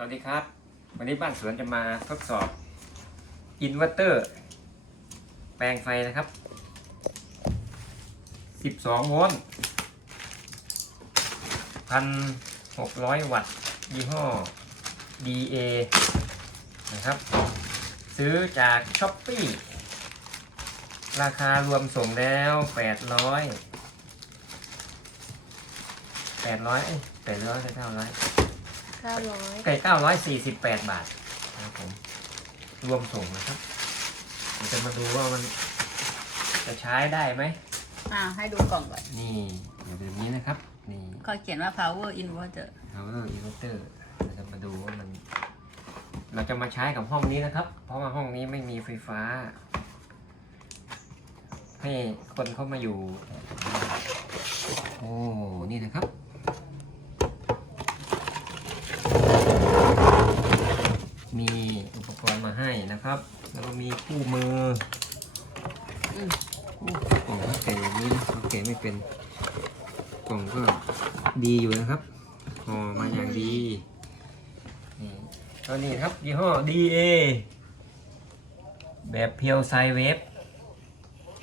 สวัสดีครับ วันนี้บ้านสวนจะมาทดสอบอินเวอร์เตอร์แปลงไฟนะครับ 12 โวลต์1,600 วัตต์ ยี่ห้อ DA นะครับ ซื้อจากช้อปปี้ราคารวมส่งแล้ว 800 800 800เท่าไร เก้าร้อยไก่เก้าร้อยสี่สิบแปดบาทนะครับผม รวมส่งนะครับเราจะมาดูว่ามัน จะใช้ได้ไหม อ่าให้ดูกล่องก่อนนี่อยู่แบบนี้นะครับ นี่เขาเขียนว่า power inverter power inverter เราจะมาดูว่ามัน เราจะมาใช้กับห้องนี้นะครับ เพราะว่าห้องนี้ไม่มีไฟฟ้า ให้คนเข้ามาอยู่ โอ้ นี่นะครับ มีอุปกรณ์มาให้นะครับ แล้วก็มีคู่มืออืมโอ้กล่องก็แกะอย่างนี้นะเขาแกะไม่เป็นกล่องก็ดีอยู่นะครับห่อมาอย่างดีนี่ตัวนี้ครับยี่ห้อ DA แบบเพียวไซเวฟ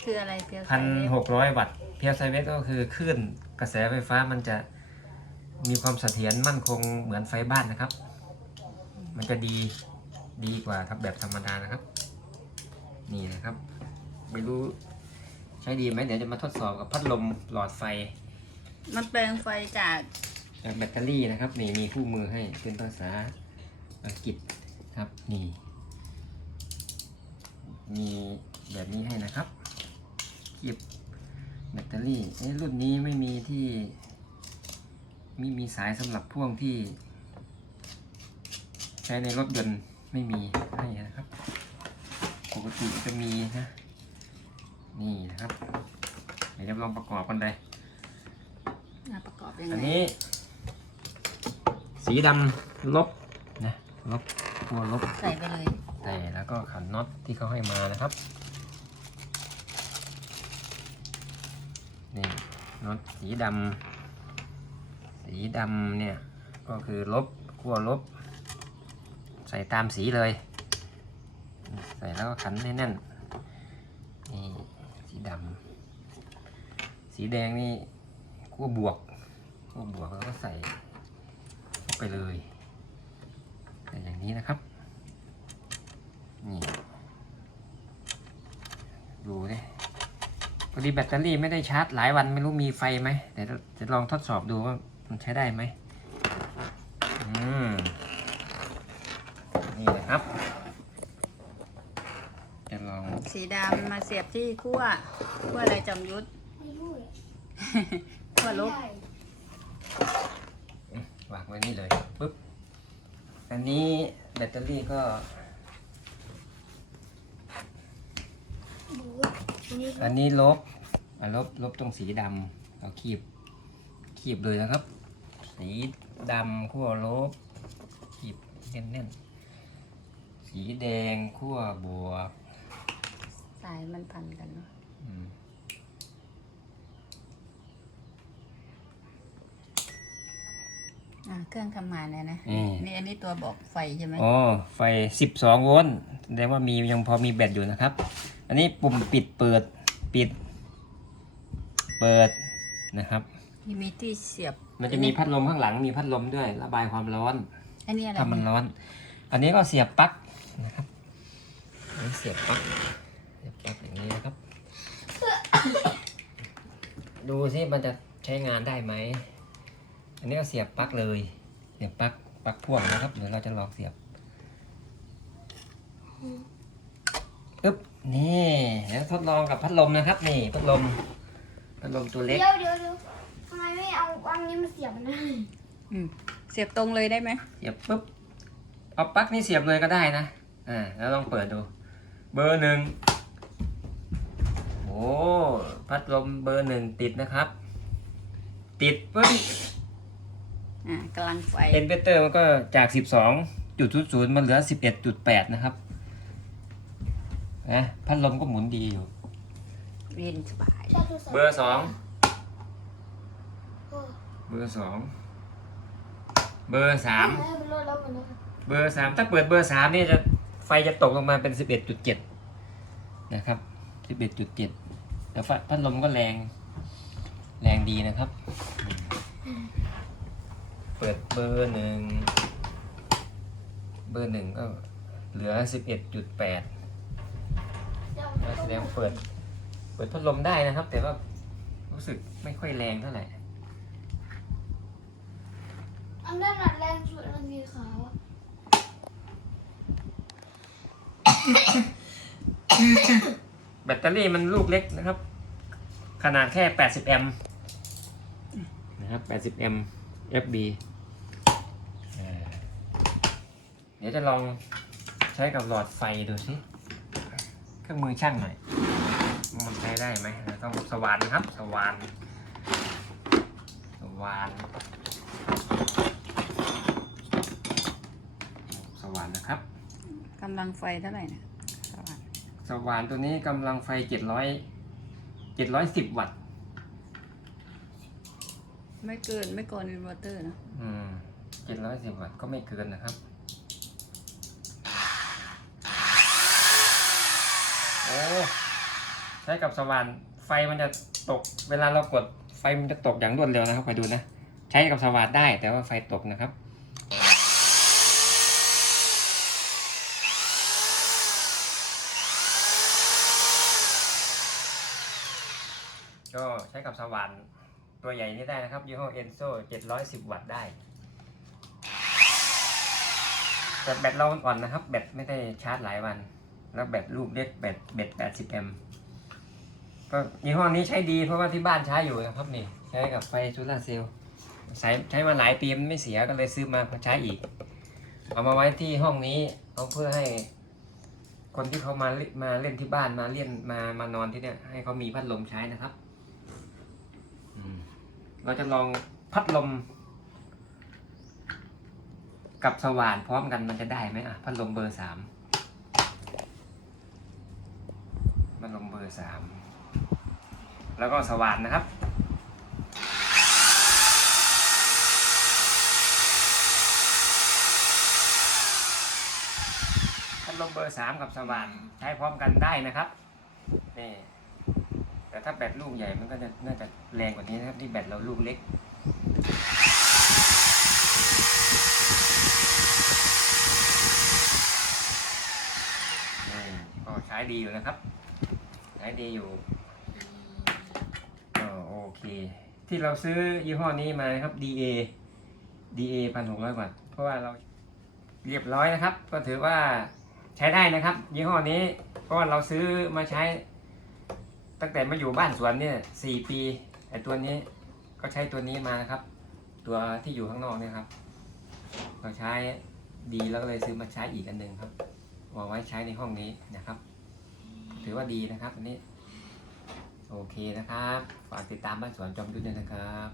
คืออะไรเพียวพันหกร้อยวัตต์เพียวไซเวฟก็คือคลื่นกระแสไฟฟ้ามันจะมีความเสถียรมั่นคงเหมือนไฟบ้านนะครับ มันจะดีดีกว่าครับแบบธรรมดานะครับ นี่นะครับ ไม่รู้ใช้ดีไหมเดี๋ยวจะมาทดสอบกับพัดลมหลอดไฟ มันแปลงไฟจากจากแบตเตอรี่นะครับ นี่มีคู่มือให้เป็นภาษาอังกฤษครับนี่มีแบบนี้ให้นะครับเก็บแบตเตอรี่เอ๊ะรุ่นนี้ไม่มีที่ไม่มีสายสำหรับพ่วงที่ ใช้ในรถยนต์ไม่มีให้นะครับปกติจะมีนะนี่นะครับเดี๋ยวจะลองประกอบกันเลยอะประกอบยังอันไงนี้ สีดำลบนะลบตัวลบใส่ไปเลยแต่แล้วก็ขันน็อตที่เขาให้มานะครับนี่น็อตสีดำสีดำเนี่ยก็คือลบขั้วลบใส่ตามสีเลย ใส่แล้วก็ขันแน่นนี่สีดำสีแดงนี่ขั้วบวกขั้วบวกแล้วก็ใส่ไปเลยใส่อย่างนี้นะครับนี่ดูดิพอดีแบตเตอรี่ไม่ได้ชาร์จหลายวันไม่รู้มีไฟไหมเดี๋ยวจะลองทดสอบดูว่ามันใช้ได้ไหมอืม นี่เลยครับ จะลอง สีดำมาเสียบที่ขั้วขั้วอะไรจอมยุทธไม่รู้เลยขั้วลบใช่วางไว้นี่เลยปุ๊บ อันนี้แบตเตอรี่ก็ดูอันนี้อันนี้ลบอะลบลบตรงสีดำเอาคีบคีบเลยนะครับ สีดำขั้วลบคีบแน่นๆ สีแดงขั้วบวก สายมันพันกันเนาะอืมอ่าเครื่องทำงานเนี่ยนะนี่นี่อันนี้ตัวบอกไฟใช่ไหมอ๋อไฟ 12 โวลต์แสดงว่ามียังพอมีแบตอยู่นะครับ อันนี้ปุ่มปิดเปิดปิด เปิดนะครับที่มีที่เสียบมันจะมีพัดลมข้างหลังมีพัดลมด้วย ระบายความร้อน อันนี้อะไรถ้ามันร้อน อันนี้ก็เสียบปลั๊กนะครับอันนี้เสียบปลั๊ก เสียบปลั๊กอย่างนี้นะครับ ดูสิมันจะใช้งานได้ไหม อันนี้ก็เสียบปลั๊กเลย เสียบปลั๊กปลั๊กพ่วงนะครับ เดี๋ยวเราจะลองเสียบปึ๊บ นี่เดี๋ยวทดลองกับพัดลมนะครับ นี่พัดลม พัดลมตัวเล็ก เดี๋ยวเดี๋ยวเดี๋ยวทำไมไม่เอาอันนี้มาเสียบมันได้อืมเสียบตรงเลยได้ไหมเสียบปุ๊บ เอาปลั๊กนี่เสียบเลยก็ได้นะ อ่า แล้วลองเปิดดู เบอร์หนึ่งโอ้ พัดลมเบอร์หนึ่งติดนะครับ ติดปุ๊บอ่ากำลังไฟเอ็นเวเตอร์มันก็จากสิบสองจุดศูนย์มันเหลือสิบเอ็ดจุดแปดนะครับนะพัดลมก็หมุนดีอยู่เรียนสบายชอบโทรศัพท์เบอร์สองโอ้เบอร์สองเบอร์สามเออเป็นรถแล้วเหมือนรถเบอร์สามถ้าเปิดเบอร์สามนี่จะไฟจะตกลงมาเป็นสิบเอ็ดจุดเจ็ดนะครับสิบเอ็ดจุดเจ็ด แต่วพัดลมก็แรง แรงดีนะครับอืมเปิดเบอร์หนึ่ง เบอร์หนึ่งก็เหลือสิบเอ็ดจุดแปดเดี๋ยวแสดงว่าเปิด เปิดพัดลมได้นะครับ แต่ว่ารู้สึกไม่ค่อยแรงเท่าไหร่ อันนั้นน่ะแรงสุดอันสีขาวอะ แบตเตอรี่มันลูกเล็กนะครับ ขนาดแค่ 80 แอมป์นะครับ 80 แอมป์ FB เอ่อเดี๋ยวจะลองใช้กับหลอดไฟดูสิเครื่องมือช่างหน่อยมันใช้ได้ไหมเราต้องสว่านนะครับ สว่านสว่านสว่านนะครับกำลังไฟเท่าไหร่นะสว่าง สว่านตัวนี้กำลังไฟเจ็ดร้อยเจ็ดร้อยสิบวัตต์ ไม่เกินไม่เกินอินเวอร์เตอร์นะอืมเจ็ดร้อยสิบวัตต์ก็ไม่เกินนะครับโอ้ใช้กับสว่านไฟมันจะตก เวลาเรากดไฟมันจะตกอย่างรวดเร็วนะครับคอยดูนะ ใช้กับสว่านได้แต่ว่าไฟตกนะครับ ก็ใช้กับสว่านตัวใหญ่นี้ได้นะครับยี่ห้อ Enso 710 วัตต์ได้ แต่แบตเราอ่อนนะครับ แบตไม่ได้ชาร์จหลายวัน แล้วแบตลูกเล็กแบตแบต80แอมป์ก็ยี่ห้อนี้ใช้ดีเพราะว่าที่บ้านใช้อยู่นะครับนี่ ใช้กับไฟโซลาเซลล์ใช้ใช้มาหลายปีมันไม่เสียก็เลยซื้อมาใช้อีก เอามาไว้ที่ห้องนี้เอาเพื่อให้คนที่เขามาเล่นมาเล่นที่บ้านมาเล่นมามานอนที่เนี่ยให้เขามีพัดลมใช้นะครับ เราจะลองพัดลม กับสว่านพร้อมกันมันจะได้ไหมอะ พัดลมเบอร์สามพัดลมเบอร์สามแล้วก็สว่านนะครับพัดลมเบอร์สามกับสว่านใช้พร้อมกันได้นะครับนี่ แต่ถ้าแบตลูกใหญ่มันก็จะน่าจะแรงกว่านี้นะครับที่แบตเราลูกเล็กนี่ก็ใช้ดีอยู่นะครับ ใช้ดีอยู่ก็โอเค ที่เราซื้อยี่ห้อนี้มานะครับ DA DA พันหกร้อยวัตต์เพราะว่าเราเรียบร้อยนะครับ ก็ถือว่าใช้ได้นะครับ ยี่ห้อนี้เพราะว่าเราซื้อมาใช้ ตั้งแต่มาอยู่บ้านสวนเนี่ยสี่ปีไอตัวนี้ก็ใช้ตัวนี้มานะครับ ตัวที่อยู่ข้างนอกเนี่ยครับ เราใช้ดีแล้วก็เลยซื้อมาใช้อีกอันหนึ่งครับเอาไว้ใช้ในห้องนี้นะครับ ถือว่าดีนะครับอันนี้โอเคนะครับฝากติดตามบ้านสวนจอมยุทธด้วยนะครับ